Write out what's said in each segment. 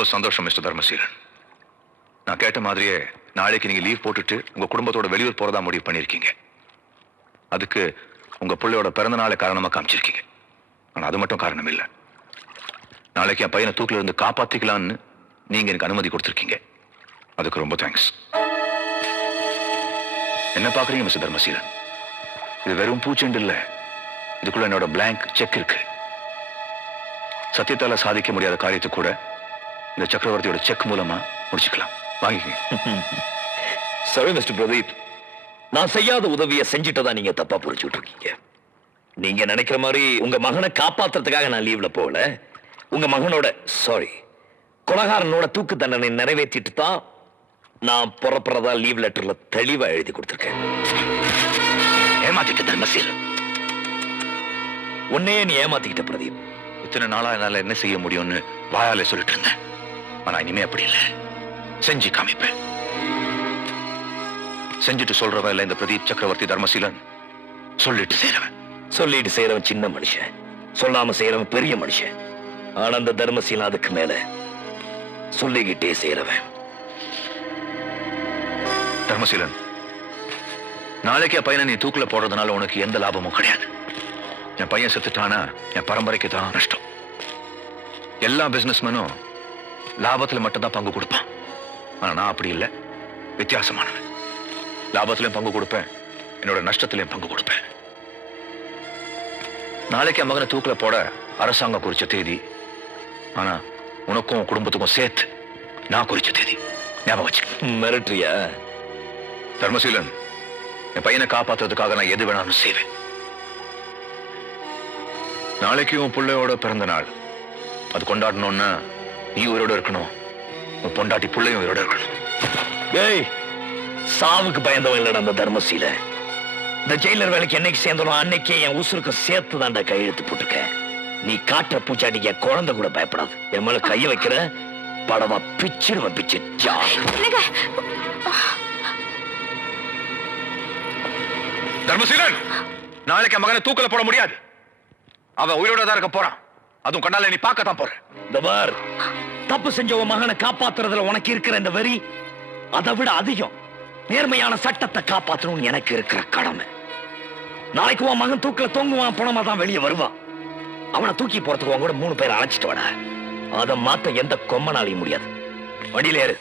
ரொம்ப சந்தோஷம் மிஸ்டர் தர்மசீலன். நான் கேட்ட மாதிரியே நாளைக்கு நீங்க லீவ் போட்டுட்டு உங்க குடும்பத்தோட வெளியூர் போறதா முடிவு பண்ணிருக்கீங்க அதுக்கு உங்க பிள்ளையோட பிறந்த நாளை காரணமா காமிச்சிருக்கீங்க. ஆனா அது மட்டும் காரணம் இல்ல. நாளைக்கு என் பையனை தூக்கில இருந்து காப்பாத்திக்கலாம்னு நீங்க எனக்கு அனுமதி கொடுத்துருக்கீங்க. அதுக்கு ரொம்ப தேங்க்ஸ் என்ன பாக்குறீங்க மிஸ்டர் தர்மசீலன்? இது வெறும் பூச்செண்டு இல்ல. இதுக்குள்ள என்னோட பிளாங்க் செக் இருக்கு. சத்தியத்தால சாதிக்க முடியாத காரியத்தை கூட இந்த சக்கரவர்த்தியோட செக் மூலமா முடிச்சுக்கலாம். வாங்கிக்கங்க. சரி மிஸ்டர் பிரதீப் நான் செய்யாத உதவியை செஞ்சுட்டதா நீங்க தப்பா புரிஞ்சுட்டு இருக்கீங்க நீங்க நினைக்கிற மாதிரி உங்க மகனை காப்பாத்துறதுக்காக நான் லீவ்ல போகல. உங்க மகனோட சாரி கொலகாரனோட தூக்கு தண்டனை நிறைவேற்றிட்டு தான் நான் புறப்படுறதா லீவ் லெட்டர்ல தெளிவா எழுதி கொடுத்துருக்கேன். ஏமாத்திட்ட தர்மசீலன் உன்னையே நீ ஏமாத்திக்கிட்ட பிரதீப். இத்தனை நாளா என்னால என்ன செய்ய முடியும்னு வாயால சொல்லிட்டு இருந்தேன். ஆனா இனிமே அப்படி இல்ல. செஞ்சு காமிப்பேன். செஞ்சுட்டு சொல்றவன் இல்ல இந்த பிரதீப் சக்கரவர்த்தி தர்மசீலன். சொல்லிட்டு சேரவன். சொல்லிட்டு செய்யறவன் சின்ன மனுஷன். சொல்லாம செய்யறவன் பெரிய மனுஷன். ஆனா அந்த தர்மசீலன் அதுக்கு மேல சொல்லிக்கிட்டே செய்யறவன் தர்மசீலன் நாளைக்கு என் பையனை நீ தூக்குல போடுறதுனால உனக்கு எந்த லாபமும் கிடையாது. என் பையன் செத்துட்டானா என் பரம்பரைக்கு தான் நஷ்டம். எல்லா பிசினஸ்மேனும் லாபத்துல மட்டும்தான் பங்கு கொடுப்பான். ஆனா நான் அப்படி இல்லை. வித்தியாசமானவன். லாபத்திலையும் பங்கு கொடுப்பேன். என்னோட நஷ்டத்திலையும் பங்கு கொடுப்பேன். நாளைக்கு என் மகனை தூக்குல போட அரசாங்கம் குறிச்ச தேதி. ஆனா உனக்கும் உன் குடும்பத்துக்கும் சேர்த்து நான் குறிச்ச தேதி. ஞாபகம் வச்சுக்க. மிரட்டுறியா? தர்மசீலன் என் பையனை காப்பாத்துறதுக்காக நான் எது வேணாலும் செய்வேன். நாளைக்கு உன் பிள்ளையோட பிறந்த நாள். அது கொண்டாடணும்னா நீ உயிரோட இருக்கணும். உன் பொண்டாட்டி பிள்ளையும் உயிரோட இருக்கணும். ஏய் சாவுக்கு பயந்தவன் இல்லடா அந்த தர்மசீல. இந்த ஜெயிலர் வேலைக்கு என்னைக்கு சேர்ந்தனோ அன்னைக்கே என் உசுருக்கு சேர்த்து தான்டா கையெழுத்து போட்டிருக்கேன் நீ காட்டுற பூச்சாடிக்கு என் குழந்தை கூட பயப்படாது. என் மேல கைய வைக்கிற படவா பிச்சிடுவன் பிச்சு. தர்மசீலன் நாளைக்கு என் மகனை தூக்கல போட முடியாது. அவன் உயிரோட தான் இருக்க போறான். அதுவும் கண்ணால நீ பார்க்கத்தான் போற. இந்த பார் தப்பு செஞ்ச உன் மகனை காப்பாத்துறதுல உனக்கு இருக்கிற இந்த வரி அதை விட அதிகம். நேர்மையான சட்டத்தை காப்பாற்றணும்னு எனக்கு இருக்கிற கடமை. நாளைக்கு உன் மகன் தூக்கில தொங்குவான் பணமா தான் வெளியே வருவான் அவனை தூக்கி போறதுக்கு உன் கூட மூணு பேரை அழைச்சிட்டு வாடா. அதை மாத்த எந்த கொம்மனாலையும் முடியாது. வண்டியில ஏறு.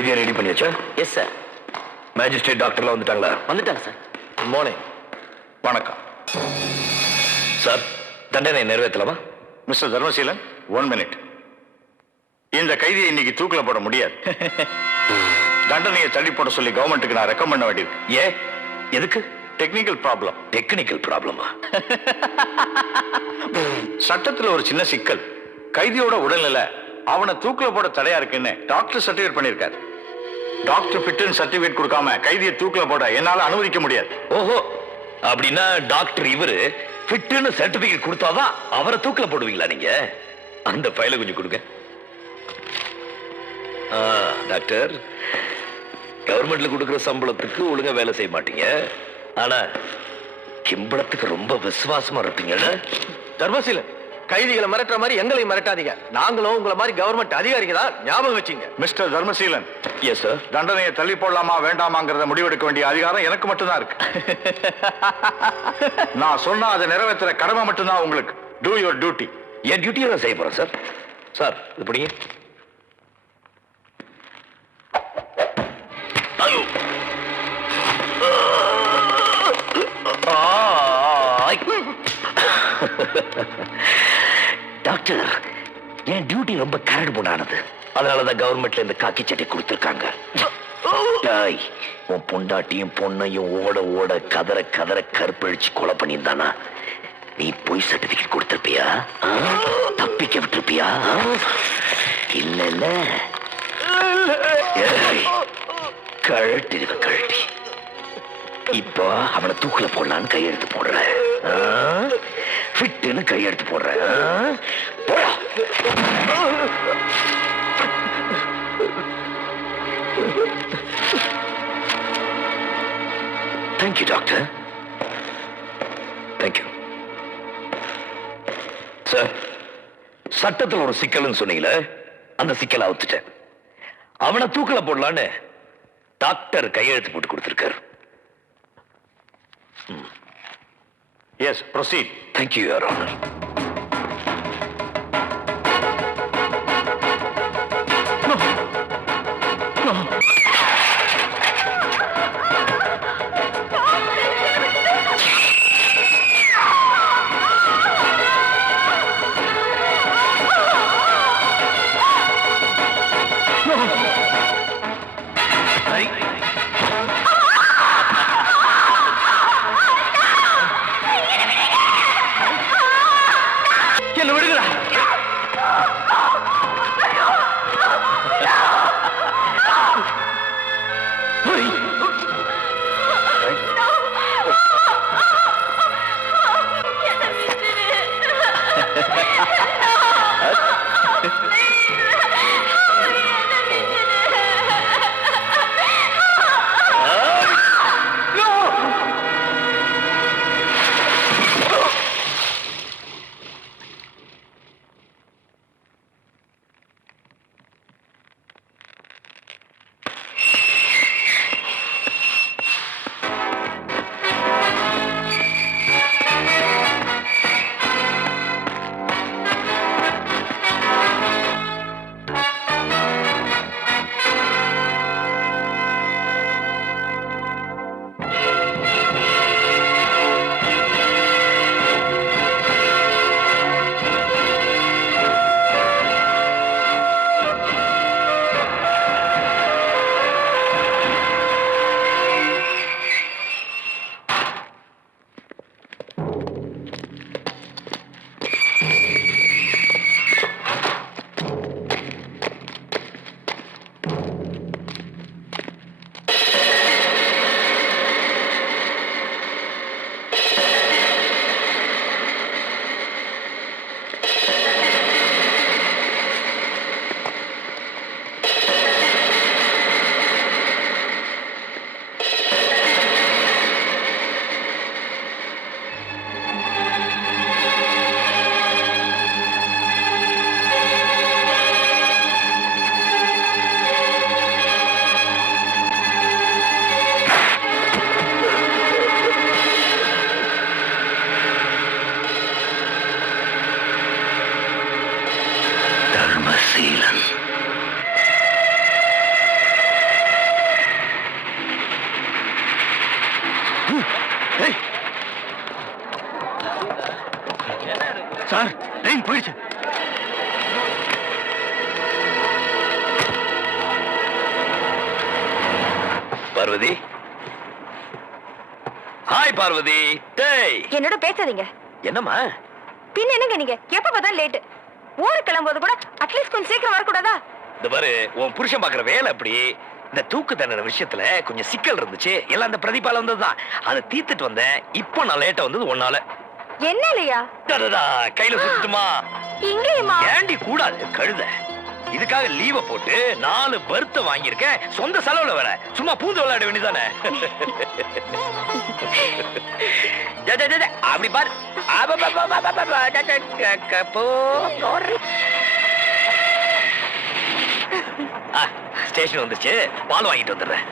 கைதியை ரெடி பண்ணியாச்சா? எஸ் சார் மேஜிஸ்ட்ரேட் டாக்டர்லாம் வந்துட்டாங்களா? வந்துட்டாங்க சார் குட் மார்னிங் வணக்கம். சார் தண்டனை நிறைவேற்றலாமா? மிஸ்டர் தர்மசீலன் ஒன் மினிட் இந்த கைதியை இன்னைக்கு தூக்கில போட முடியாது. தண்டனையை தள்ளி போட சொல்லி கவர்மெண்ட்டுக்கு நான் ரெக்கமெண்ட் பண்ண வேண்டியிருக்கு. ஏன் எதுக்கு? டெக்னிக்கல் ப்ராப்ளம் டெக்னிக்கல் ப்ராப்ளமா சட்டத்துல ஒரு சின்ன சிக்கல். கைதியோட உடல்நிலை அவனை தூக்கில போட தடையா இருக்குன்னு டாக்டர் சர்டிஃபிகேட் பண்ணிருக்காரு டாக்டர் ஃபிட்னஸ் சர்டிஃபிகேட் கொடுக்காம கைதியை தூக்கில போட என்னால அனுமதிக்க முடியாது. ஓஹோ அப்படின்னா டாக்டர் இவரு ஃபிட்னு சர்டிபிகேட் கொடுத்தாதான் அவரை தூக்கில போடுவீங்களா நீங்க? அந்த ஃபைலை கொஞ்சம் கொடுங்க. ஆ, டாக்டர் கவர்மெண்ட்ல கொடுக்குற சம்பளத்துக்கு ஒழுங்கா வேலை செய்ய மாட்டீங்க. ஆனா கிம்பளத்துக்கு ரொம்ப விசுவாசமா இருப்பீங்கல்ல தர்மசீலன் கைதிகளை மிரட்டுற மாதிரி எங்களையும் மிரட்டாதீங்க. நாங்களும் உங்களை மாதிரி கவர்மெண்ட் அதிகாரிங்க தான் ஞாபகம் வச்சுங்க. மிஸ்டர் தர்மசீலன். எஸ் சார் தண்டனையை தள்ளி போடலாமா வேண்டாமாங்கிறத முடிவெடுக்க வேண்டிய அதிகாரம் எனக்கு மட்டும்தான் இருக்கு. நான் சொன்னா அதை நிறைவேற்றுற கடமை மட்டும்தான் உங்களுக்கு. டூ யுவர் டியூட்டி என் டியூட்டியை தான் செய்ய போறேன் சார் சார் இது படிங்க. ஐயோ. ஆய். டாக்டர் என் டியூட்டி ரொம்ப கரடு போனானது அதனாலதான் கவர்மெண்ட்ல இந்த காக்கி சட்டை கொடுத்துருக்காங்க. உன் பொண்டாட்டியும் பொண்ணையும் ஓட ஓட கதற கதற கற்பழிச்சு கொலை பண்ணியிருந்தானா? நீ பொய் சர்டிபிகேட் கொடுத்திருப்பியா? தப்பிக்க விட்டுருப்பியா? இல்ல இல்ல. கழட்டி கழட்டி. இப்போ அவனை தூக்குல போடலான்னு கையெழுத்து போடுற ஃபிட்டுன்னு கையெடுத்து போடுறேன். தேங்க்யூ டாக்டர் தேங்க்யூ சார் சட்டத்தில் ஒரு சிக்கல்னு சொன்னீங்களே அந்த சிக்கலை அவுத்துட்டேன். அவனை தூக்கல போடலான்னு டாக்டர் கையெழுத்து போட்டு கொடுத்துருக்காரு. ம். Yes proceed thank you your honour என்ன தர்மசீலன் சார் ட்ரெயின் போயிடுச்சு. பார்வதி. ஹாய் பார்வதி. டேய் என்னோட பேசாதீங்க. என்னம்மா? பின்ன என்னங்க நீங்க? எப்ப பார்த்தா லேட் ஊருக்கு கிளம்பும்போது கூட அட்லீஸ்ட் கொஞ்சம் சீக்கிரம் வரக்கூடாதா இந்த பாரு உன் புருஷன் பாக்குற வேலை அப்படி இந்த தூக்கு தண்டனை விஷயத்துல கொஞ்சம் சிக்கல் இருந்துச்சு எல்லாம் அந்த பிரதிபால வந்ததுதான் அதை தீர்த்துட்டு வந்தேன் இப்போ நான் லேட்டா வந்தது ஒன்னால என்ன இல்லையா கையில சுத்துமா இங்கேயுமா ஏண்டி கூடாது கழுத இதுக்காக லீவ போட்டு நாலு பர்த்த வாங்கியிருக்கேன் சொந்த செலவுல வேற சும்மா பூந்து விளையாட வேண்டியதானே அப்படி பாரு அபபபபபபப, டே, டே, க, க, போ, போறி. ஆ, ஸ்டேஷன் வந்துருச்சு. பால் வாங்கிட்டு வந்துடுறேன்.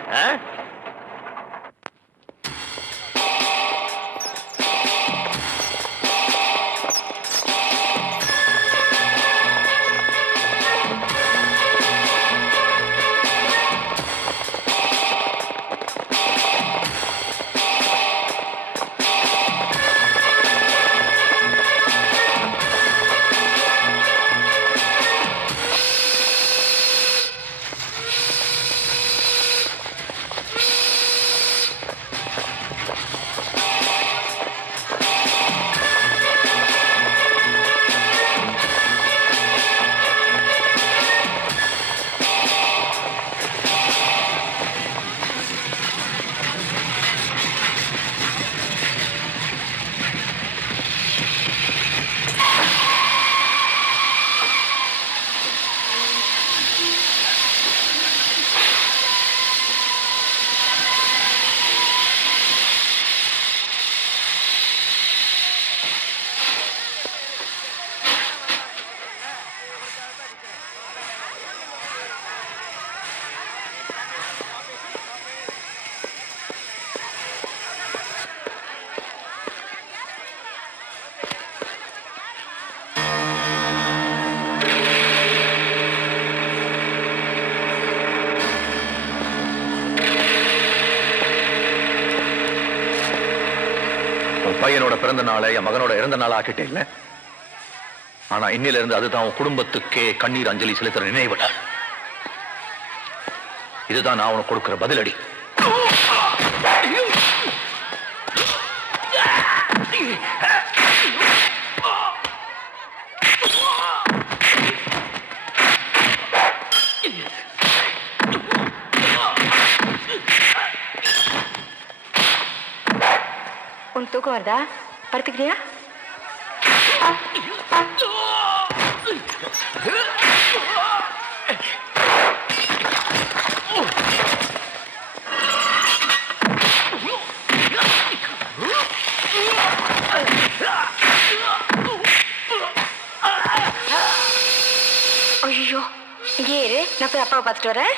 பிறந்த நாளை என் மகனோட இறந்த நாளை ஆக்கிட்டே இல்லை? ஆனா இன்னில இருந்து அதுதான் உன் குடும்பத்துக்கே கண்ணீர் அஞ்சலி செலுத்துற நினைவு இதுதான் நான் உனக்கு கொடுக்கிற பதிலடி. உன் தூக்கம் வருதா? படுத்துக்கிறியா? ஐயோ இங்கே இரு. நான் போய் அப்பாவை பார்த்துட்டு வரேன்.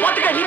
பையனை பார்த்துக்க நீ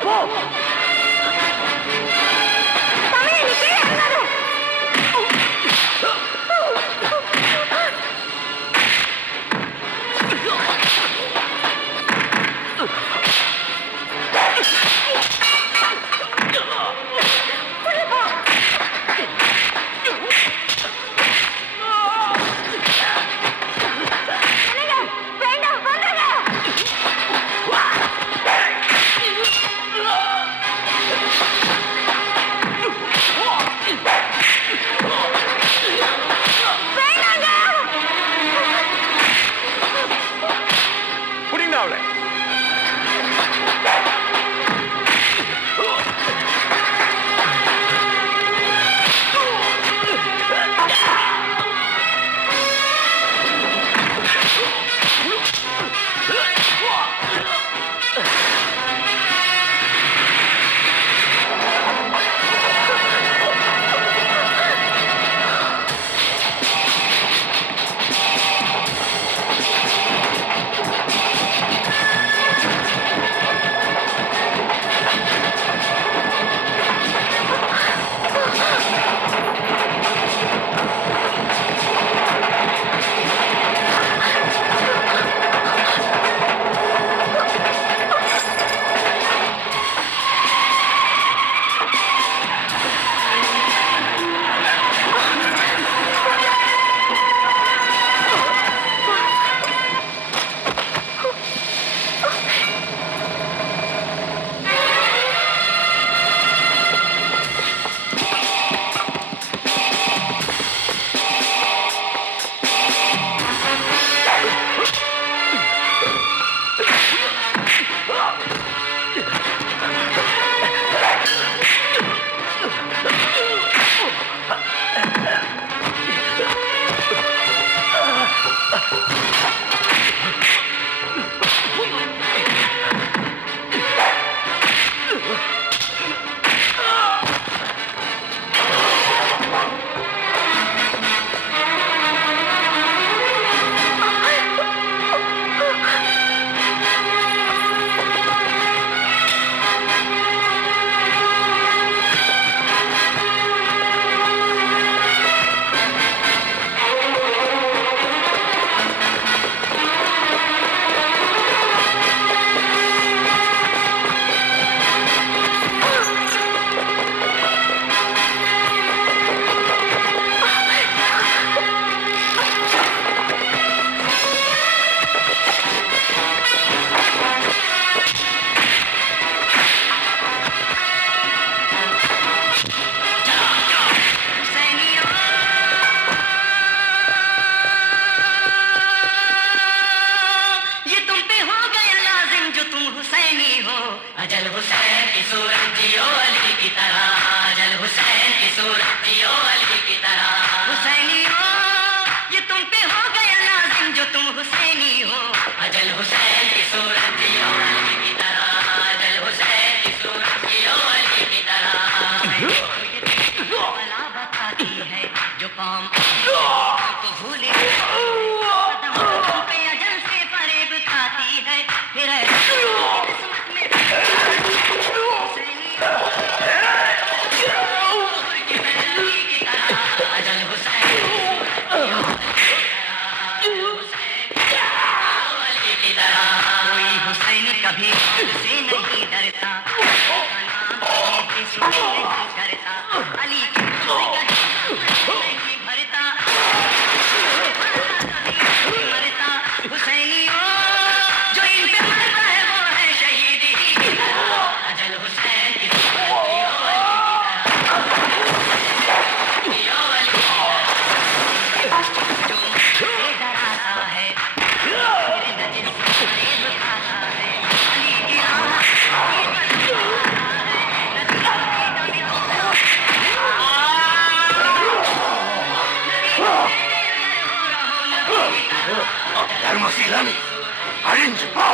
அழிஞ்சு போ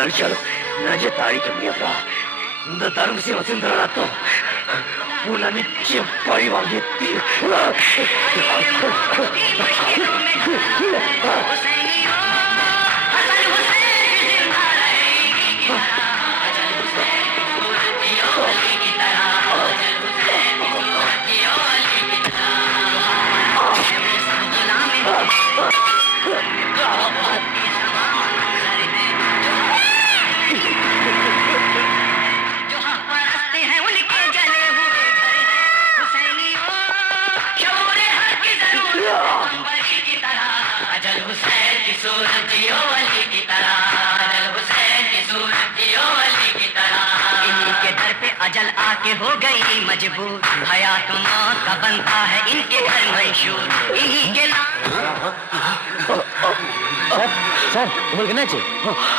அடிச்சாலும் நிஜத்தை அழிக்க முடியாதா இந்த தர்மசீல சிந்தன ரத்தம் உன்னை நிச்சயம் பழி வாங்கி अजल आके हो गई मजबूर हयात मौत का बनता है इनके घर मंशूर इन्हीं के नाम சார் சார் உங்களுக்கு என்னாச்சு?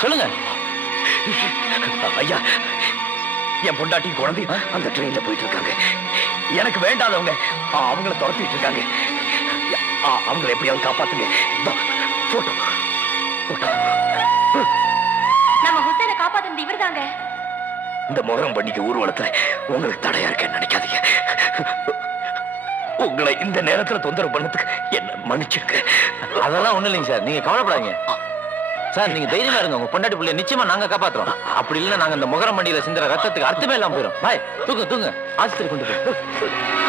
சொல்லுங்க. ஐயா என் பொண்டாட்டி குழந்தை அந்த ட்ரெயின்ல போயிட்டு இருக்காங்க எனக்கு வேண்டாதவங்க அவங்கள துரத்திட்டு இருக்காங்க ஆ, அவங்கள எப்படியாவது காப்பாத்துங்க. போட்டோ போட்டோ நம்ம ஹுசைனை காப்பாத்துனது இவர்தாங்க. இந்த முகரம் பண்டிகை ஊர்வலத்துல உங்களுக்கு தடையா இருக்கேன்னு நினைக்காதீங்க. உங்களை இந்த நேரத்துல தொந்தரவு பண்ணதுக்கு என்ன மன்னிச்சிருக்க? அதெல்லாம் ஒண்ணும் இல்லைங்க சார். நீங்க கவலைப்படாதீங்க. சார் நீங்க தைரியமா இருங்க. உங்க பொண்டாட்டி பிள்ளைய நிச்சயமா நாங்க காப்பாத்துறோம். அப்படி இல்லைன்னா நாங்க இந்த முகரம் மண்டியில சிந்துற ரத்தத்துக்கு அர்த்தமே இல்லாம போயிடும் பாய் தூங்க தூங்க. ஆஸ்பத்திரி கொண்டு போய்.